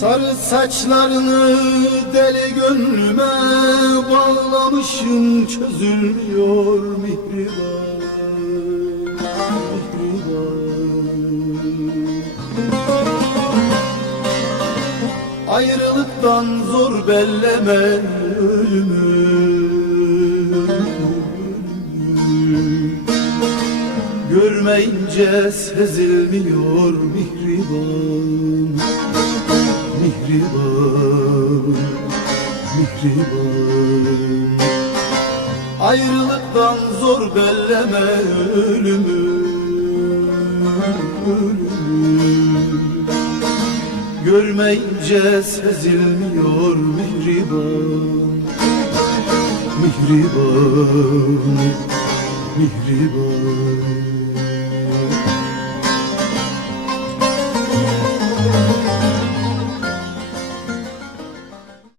Sarı saçlarını deli gönlüme bağlamışım çözülmüyor mihriban Ayrılıktan zor belleme ölümü. Görmeyince sezilmiyor mihriban Mihriban Mihriban Ayrılıktan zor belleme ölümü. Ölümü Görmeyince sezilmiyor mihriban Mihriban Mihriban